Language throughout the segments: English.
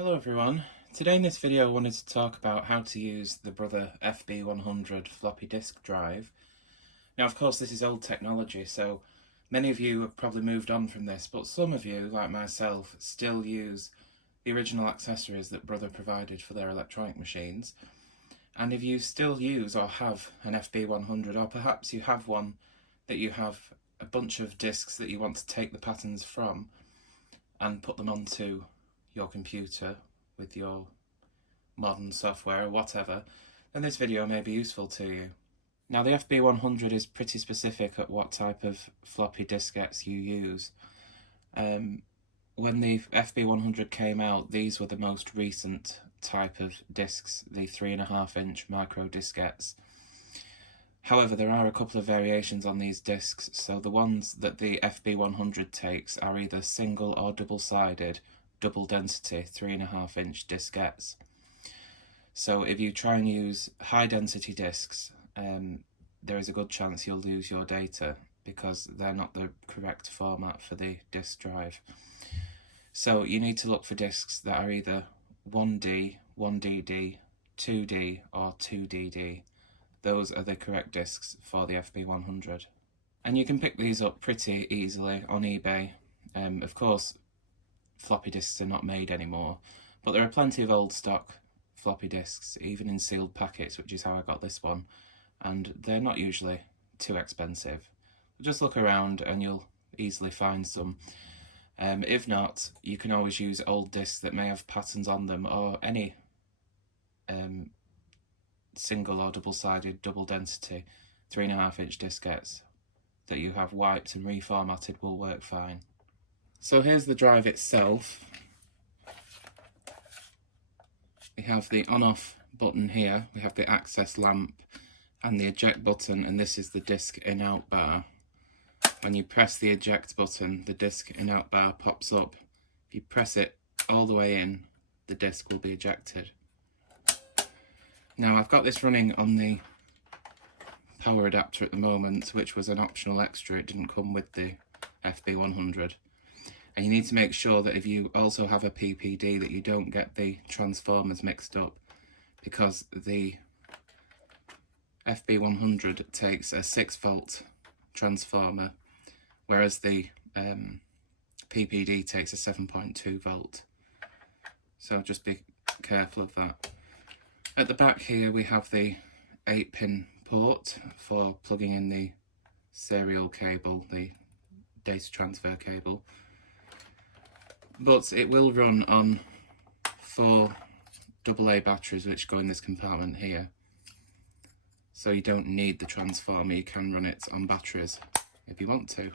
Hello everyone. Today in this video I wanted to talk about how to use the Brother FB-100 floppy disk drive. Now of course this is old technology, so many of you have probably moved on from this, but some of you, like myself, still use the original accessories that Brother provided for their electronic machines. And if you still use or have an FB-100, or perhaps you have one that you have a bunch of disks that you want to take the patterns from and put them onto your computer with your modern software or whatever, then this video may be useful to you. Now the FB-100 is pretty specific at what type of floppy diskettes you use. When the FB-100 came out, these were the most recent type of disks, the 3.5-inch micro diskettes. However, there are a couple of variations on these disks, so the ones that the FB-100 takes are either single or double-sided, double density 3.5-inch diskettes. So if you try and use high density disks, there is a good chance you'll lose your data because they're not the correct format for the disk drive. So you need to look for disks that are either 1D, 1DD, 2D or 2DD. Those are the correct disks for the FB-100. And you can pick these up pretty easily on eBay. Of course, floppy disks are not made anymore, but there are plenty of old stock floppy disks, even in sealed packets, which is how I got this one, and they're not usually too expensive. Just look around and you'll easily find some. If not, you can always use old disks that may have patterns on them, or any single or double-sided, double density 3.5-inch diskettes that you have wiped and reformatted will work fine. So here's the drive itself. We have the on-off button here, we have the access lamp and the eject button, and this is the disk in-out bar. When you press the eject button, the disk in-out bar pops up. If you press it all the way in, the disk will be ejected. Now I've got this running on the power adapter at the moment, which was an optional extra, it didn't come with the FB-100. And you need to make sure that if you also have a PPD that you don't get the transformers mixed up, because the FB-100 takes a 6-volt transformer, whereas the PPD takes a 7.2 volt. So just be careful of that. At the back here we have the 8-pin port for plugging in the serial cable, the data transfer cable. But it will run on 4 AA batteries which go in this compartment here. So you don't need the transformer, you can run it on batteries if you want to.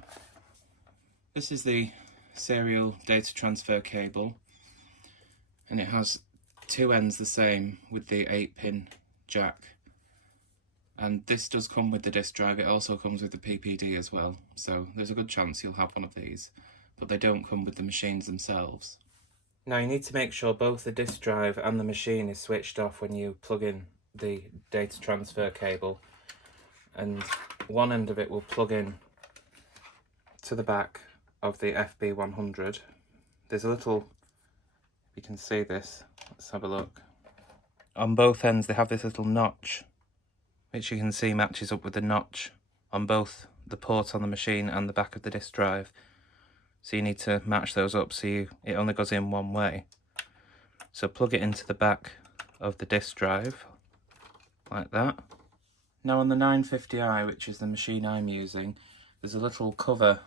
This is the serial data transfer cable, and it has 2 ends the same with the 8-pin jack. And this does come with the disk drive, it also comes with the PPD as well, so there's a good chance you'll have one of these, but they don't come with the machines themselves. Now you need to make sure both the disk drive and the machine is switched off when you plug in the data transfer cable, and one end of it will plug in to the back of the FB-100. There's a little, you can see this, let's have a look. On both ends they have this little notch, which you can see matches up with the notch on both the port on the machine and the back of the disk drive. So you need to match those up so it only goes in one way. So plug it into the back of the disk drive, like that. Now on the 930i, which is the machine I'm using, there's a little cover,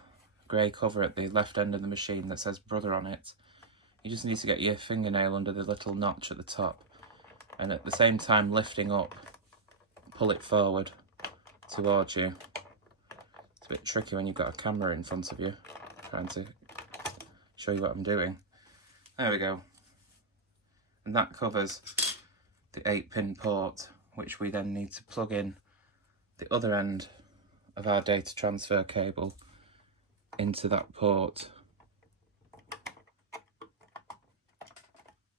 grey cover at the left end of the machine that says Brother on it. You just need to get your fingernail under the little notch at the top, and at the same time lifting up, pull it forward towards you. It's a bit tricky when you've got a camera in front of you, trying to show you what I'm doing. There we go. And that covers the 8-pin port, which we then need to plug in the other end of our data transfer cable into that port,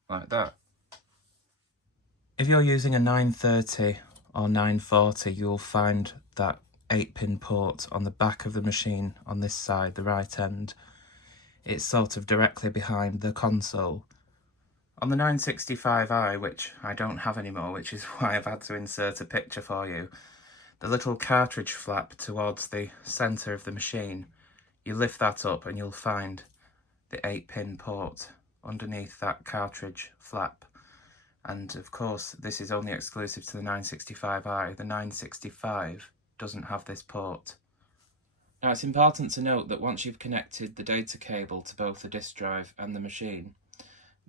like that. If you're using a 930 or 940, you'll find that 8-pin port on the back of the machine on this side, the right end. It's sort of directly behind the console On the 965i, which I don't have anymore, which is why I've had to insert a picture for you, the little cartridge flap towards the centre of the machine, you lift that up and you'll find the 8-pin port underneath that cartridge flap. And of course, this is only exclusive to the 965i. The 965 doesn't have this port. Now, it's important to note that once you've connected the data cable to both the disk drive and the machine,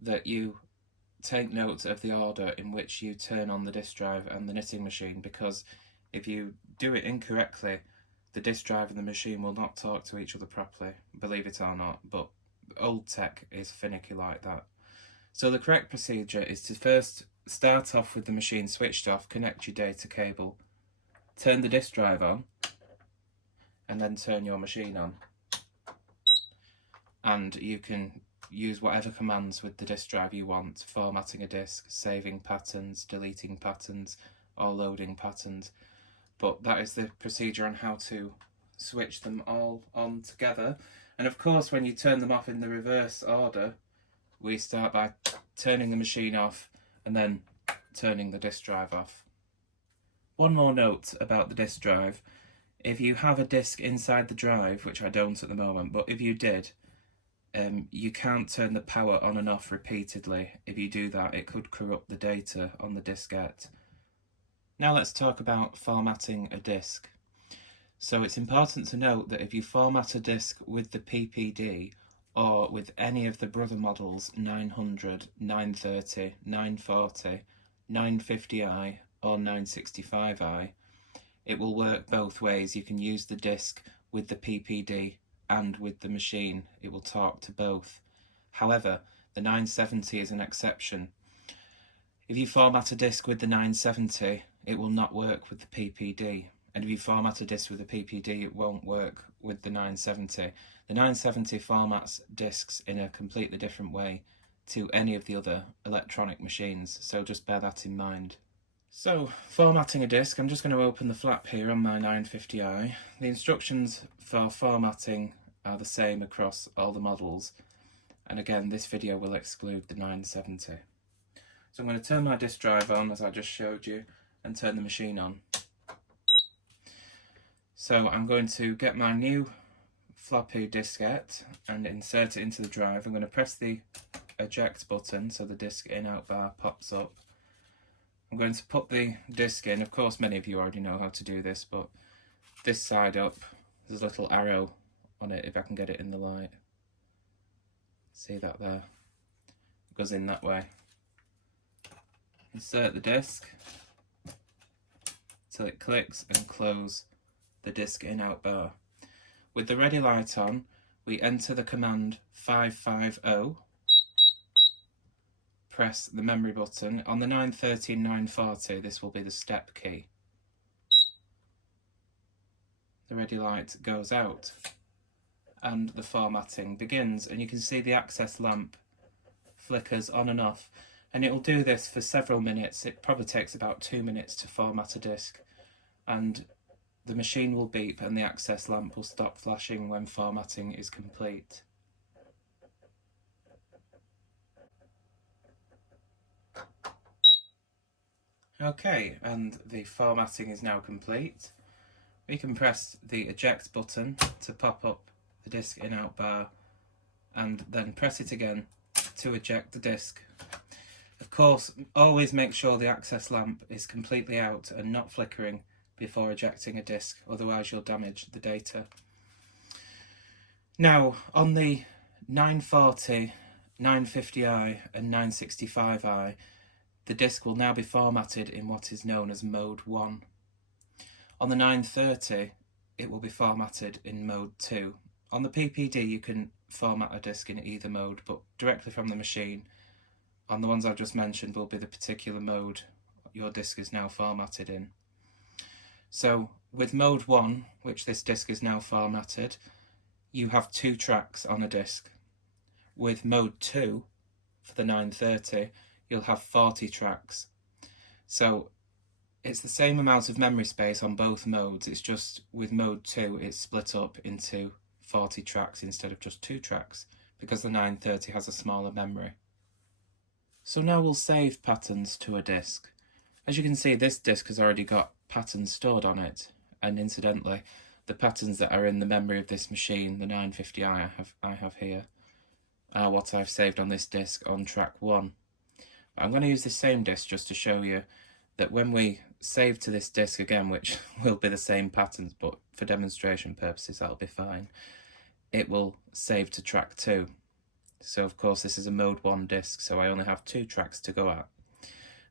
that you take note of the order in which you turn on the disk drive and the knitting machine, because if you do it incorrectly, the disk drive and the machine will not talk to each other properly, believe it or not, but old tech is finicky like that. So the correct procedure is to first start off with the machine switched off, connect your data cable, turn the disk drive on, and then turn your machine on. And you can use whatever commands with the disk drive you want, formatting a disk, saving patterns, deleting patterns, or loading patterns. But that is the procedure on how to switch them all on together. And of course, when you turn them off in the reverse order, we start by turning the machine off and then turning the disk drive off. One more note about the disk drive. If you have a disk inside the drive, which I don't at the moment, but if you did, you can't turn the power on and off repeatedly. If you do that, it could corrupt the data on the diskette. Now let's talk about formatting a disk. So it's important to note that if you format a disk with the PPD or with any of the brother models 900, 930, 940, 950i or 965i, it will work both ways. You can use the disk with the PPD and with the machine. It will talk to both. However, the 970 is an exception. If you format a disk with the 970, it will not work with the PPD. And if you format a disk with the PPD, it won't work with the 970. The 970 formats disks in a completely different way to any of the other electronic machines, so just bear that in mind. So, formatting a disk, I'm just going to open the flap here on my 950i. The instructions for formatting are the same across all the models, and again, this video will exclude the 970. So I'm going to turn my disk drive on, as I just showed you, and turn the machine on. So I'm going to get my new floppy diskette and insert it into the drive. I'm going to press the eject button so the disk in-out bar pops up. I'm going to put the disk in. Of course, many of you already know how to do this, but this side up, there's a little arrow on it if I can get it in the light. See that there? It goes in that way. Insert the disk till it clicks and close the disk in-out bar. With the ready light on, we enter the command 550, press the memory button. On the 930 and 940, this will be the step key. The ready light goes out and the formatting begins, and you can see the access lamp flickers on and off, and it will do this for several minutes. It probably takes about 2 minutes to format a disk, and the machine will beep and the access lamp will stop flashing when formatting is complete. Okay, and the formatting is now complete. We can press the eject button to pop up the disk in-out bar and then press it again to eject the disk. Of course, always make sure the access lamp is completely out and not flickering before ejecting a disk, otherwise you'll damage the data. Now, on the 940, 950i and 965i, the disk will now be formatted in what is known as mode 1. On the 930, it will be formatted in mode 2. On the PPD, you can format a disk in either mode, but directly from the machine, on the ones I've just mentioned, will be the particular mode your disk is now formatted in. So with mode 1, which this disk is now formatted, you have 2 tracks on a disk. With mode 2, for the 930, you'll have 40 tracks. So it's the same amount of memory space on both modes, it's just with mode 2 it's split up into 40 tracks instead of just 2 tracks, because the 930 has a smaller memory. So now we'll save patterns to a disk. As you can see, this disk has already got patterns stored on it, and incidentally, the patterns that are in the memory of this machine, the 950i I have here, are what I've saved on this disk on track 1. I'm going to use the same disk just to show you that when we save to this disk again, which will be the same patterns, but for demonstration purposes that'll be fine, it will save to track 2. So of course this is a mode 1 disk, so I only have 2 tracks to go at.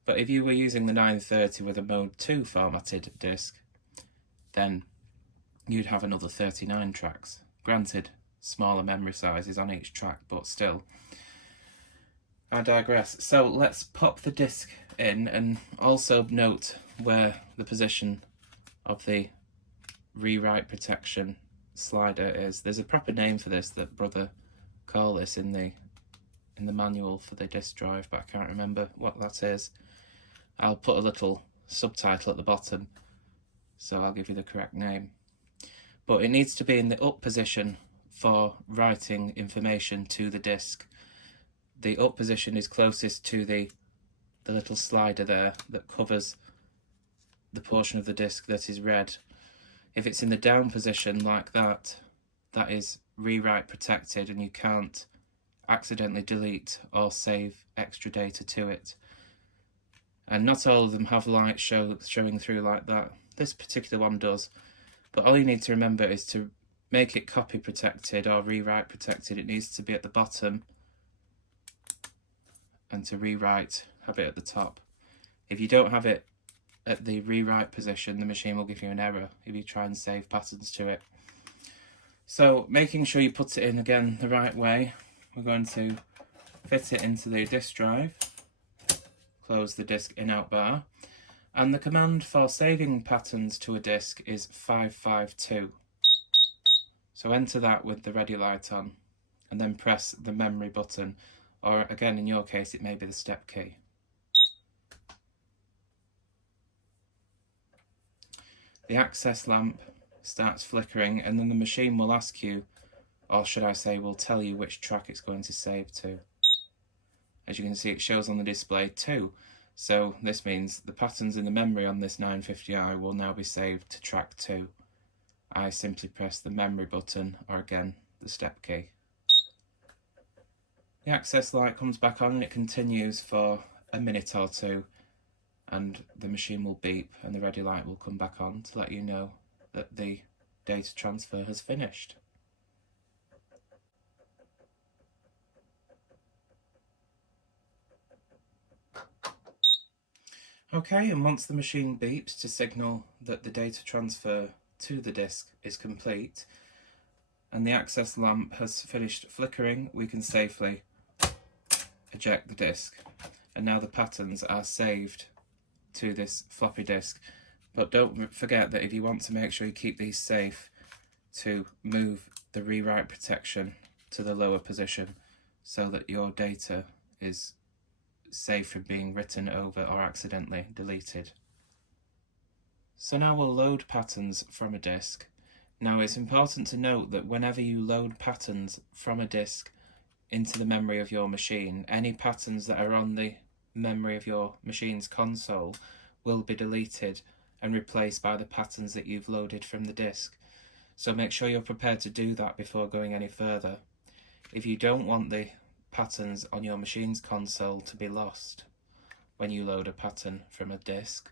But if you were using the 930 with a mode 2 formatted disk, then you'd have another 39 tracks. Granted, smaller memory sizes on each track, but still. I digress. So let's pop the disk in, and also note where the position of the rewrite protection slider is. There's a proper name for this that Brother call this in the manual for the disk drive, but I can't remember what that is. I'll put a little subtitle at the bottom, so I'll give you the correct name. But it needs to be in the up position for writing information to the disk. The up position is closest to the little slider there that covers the portion of the disk that is read. If it's in the down position like that, that is rewrite protected, and you can't accidentally delete or save extra data to it. And not all of them have light showing through like that. This particular one does, but all you need to remember is to make it copy protected or rewrite protected. It needs to be at the bottom, and to rewrite, have it at the top. If you don't have it at the rewrite position, the machine will give you an error if you try and save patterns to it. So making sure you put it in again the right way, we're going to fit it into the disk drive, close the disk in-out bar, and the command for saving patterns to a disk is 552. So enter that with the ready light on, and then press the memory button, or again in your case it may be the step key. The access lamp starts flickering, and then the machine will ask you, or should I say will tell you, which track it's going to save to. As you can see, it shows on the display 2, so this means the patterns in the memory on this 950i will now be saved to track 2. I simply press the memory button, or again the step key. The access light comes back on and it continues for a minute or two, and the machine will beep and the ready light will come back on to let you know that the data transfer has finished. Okay, and once the machine beeps to signal that the data transfer to the disk is complete and the access lamp has finished flickering, we can safely eject the disk. And now the patterns are saved to this floppy disk. But don't forget that if you want to make sure you keep these safe, to move the rewrite protection to the lower position so that your data is safe from being written over or accidentally deleted. So now we'll load patterns from a disk. Now it's important to note that whenever you load patterns from a disk into the memory of your machine, any patterns that are on the memory of your machine's console will be deleted and replaced by the patterns that you've loaded from the disk. So make sure you're prepared to do that before going any further. If you don't want the patterns on your machine's console to be lost when you load a pattern from a disk,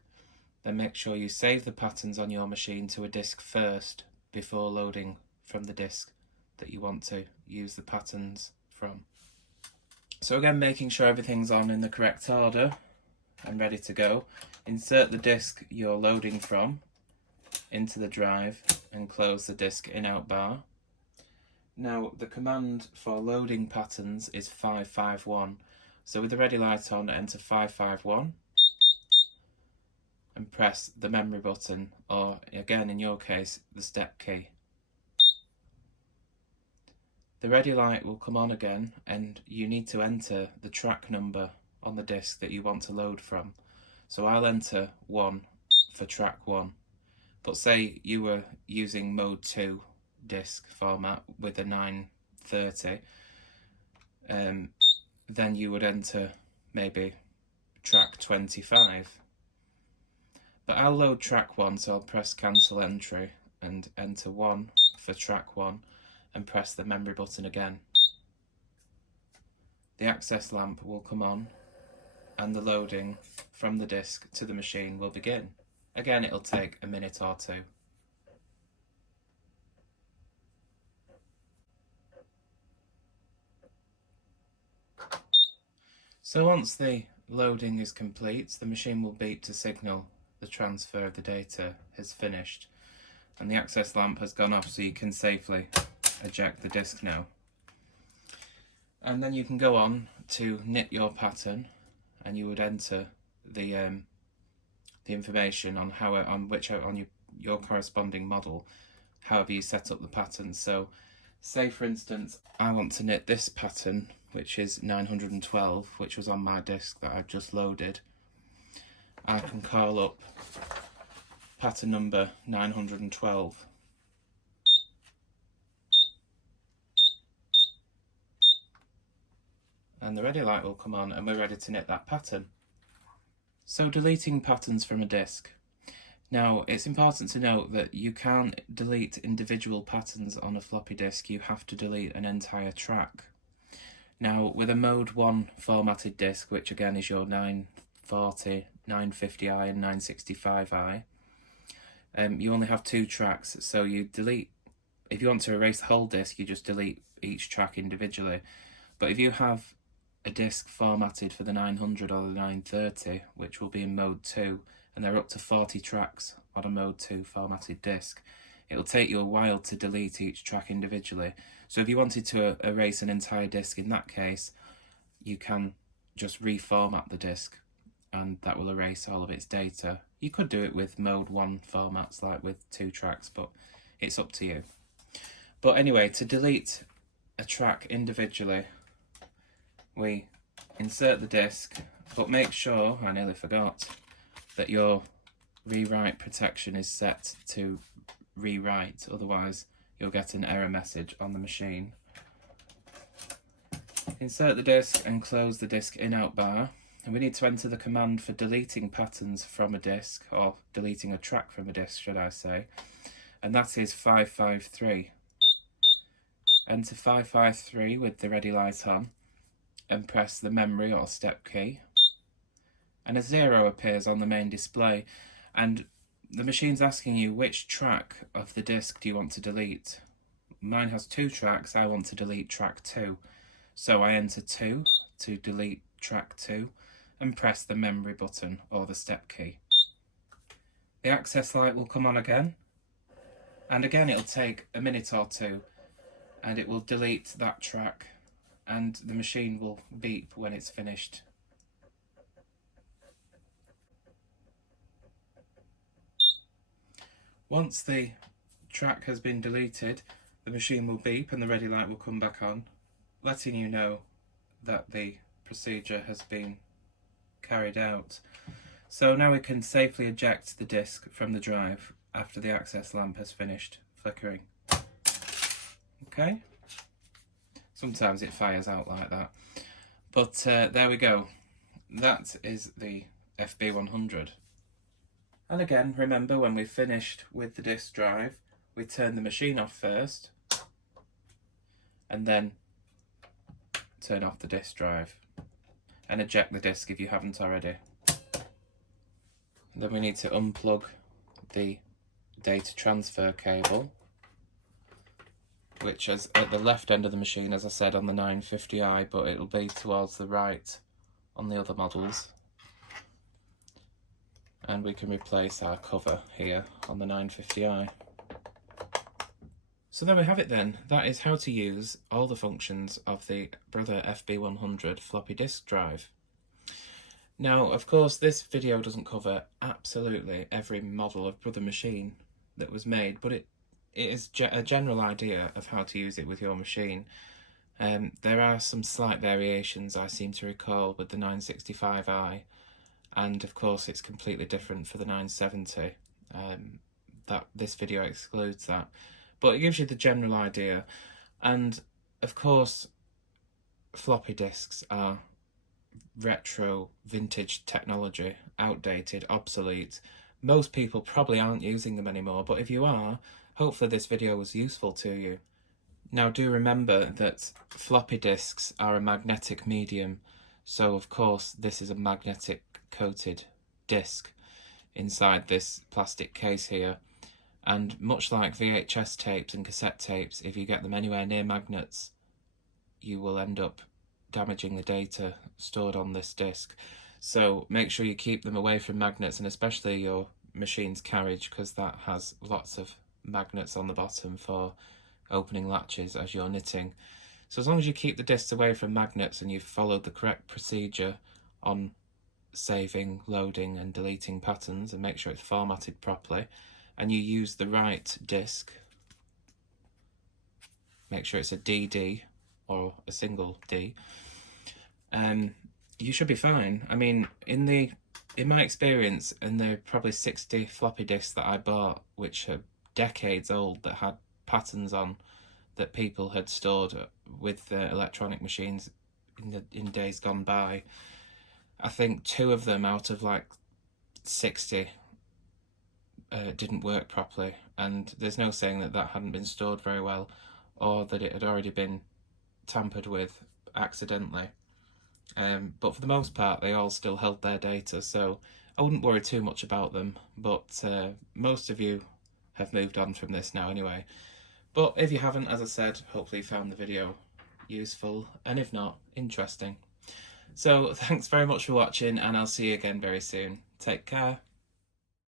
then make sure you save the patterns on your machine to a disk first before loading from the disk that you want to use the patterns from. So again, making sure everything's on in the correct order and ready to go, insert the disk you're loading from into the drive and close the disk in-out bar. Now the command for loading patterns is 551, so with the ready light on, enter 551 and press the memory button, or again in your case the step key. The ready light will come on again and you need to enter the track number on the disk that you want to load from. So I'll enter 1 for track 1, but say you were using mode 2 disk format with a 930, then you would enter maybe track 25. But I'll load track 1, so I'll press cancel entry and enter 1 for track 1 and press the memory button again. The access lamp will come on and the loading from the disk to the machine will begin. Again, it'll take a minute or two. So once the loading is complete, the machine will beep to signal the transfer of the data is finished, and the access lamp has gone off, so you can safely eject the disk now. And then you can go on to knit your pattern, and you would enter the information on your corresponding model, however you set up the pattern. So say for instance I want to knit this pattern, which is 912, which was on my disk that I've just loaded. I can call up pattern number 912 and the ready light will come on and we're ready to knit that pattern. So deleting patterns from a disk. Now it's important to note that you can't delete individual patterns on a floppy disk, you have to delete an entire track. Now with a mode 1 formatted disk, which again is your 940, 950i and 965i, you only have 2 tracks, so you delete, if you want to erase the whole disk, you just delete each track individually. But if you have a disk formatted for the 900 or the 930, which will be in mode 2, and there are up to 40 tracks on a mode 2 formatted disk, it'll take you a while to delete each track individually. So if you wanted to erase an entire disk in that case, you can just reformat the disk and that will erase all of its data. You could do it with mode 1 formats, like with 2 tracks, but it's up to you. But anyway, to delete a track individually, we insert the disk, but make sure, I nearly forgot, that your rewrite protection is set to rewrite, otherwise you'll get an error message on the machine. Insert the disk and close the disk in-out bar, and we need to enter the command for deleting patterns from a disk, or deleting a track from a disk should I say, and that is 553. Enter 553 with the ready light on and press the memory or step key, and a 0 appears on the main display, and the machine's asking you which track of the disk do you want to delete. Mine has 2 tracks, I want to delete track 2, so I enter 2 to delete track 2 and press the memory button or the step key. The access light will come on again, and again it'll take a minute or two and it will delete that track and the machine will beep when it's finished. Once the track has been deleted, the machine will beep and the ready light will come back on, letting you know that the procedure has been carried out. So now we can safely eject the disk from the drive after the access lamp has finished flickering. Okay? Sometimes it fires out like that. But there we go. That is the FB-100. And again, remember when we've finished with the disk drive, we turn the machine off first and then turn off the disk drive and eject the disk if you haven't already. And then we need to unplug the data transfer cable, which is at the left end of the machine, as I said, on the 950i, but it'll be towards the right on the other models. And we can replace our cover here on the 950i. So there we have it then. That is how to use all the functions of the Brother FB-100 floppy disk drive. Now, of course, this video doesn't cover absolutely every model of Brother machine that was made, but it is a general idea of how to use it with your machine. There are some slight variations I seem to recall with the 965i, and of course it's completely different for the 970. That this video excludes that, but it gives you the general idea. And of course floppy disks are retro, vintage technology, outdated, obsolete. Most people probably aren't using them anymore, but if you are, hopefully this video was useful to you. Now do remember that floppy disks are a magnetic medium, so of course this is a magnetic coated disk inside this plastic case here, and much like VHS tapes and cassette tapes, if you get them anywhere near magnets, you will end up damaging the data stored on this disk. So make sure you keep them away from magnets, and especially your machine's carriage, because that has lots of magnets on the bottom for opening latches as you're knitting. So as long as you keep the discs away from magnets and you've followed the correct procedure on saving, loading and deleting patterns, and make sure it's formatted properly, and you use the right disc, make sure it's a DD or a single D, you should be fine. I mean, in my experience, in the probably 60 floppy disks that I bought, which are decades old, that had patterns on that people had stored with electronic machines in days gone by, I think 2 of them out of like 60 didn't work properly, and there's no saying that that hadn't been stored very well, or that it had already been tampered with accidentally. But for the most part, they all still held their data, so I wouldn't worry too much about them. But most of you have moved on from this now anyway. But if you haven't, as I said, hopefully you found the video useful, and if not, interesting. So thanks very much for watching, and I'll see you again very soon. Take care.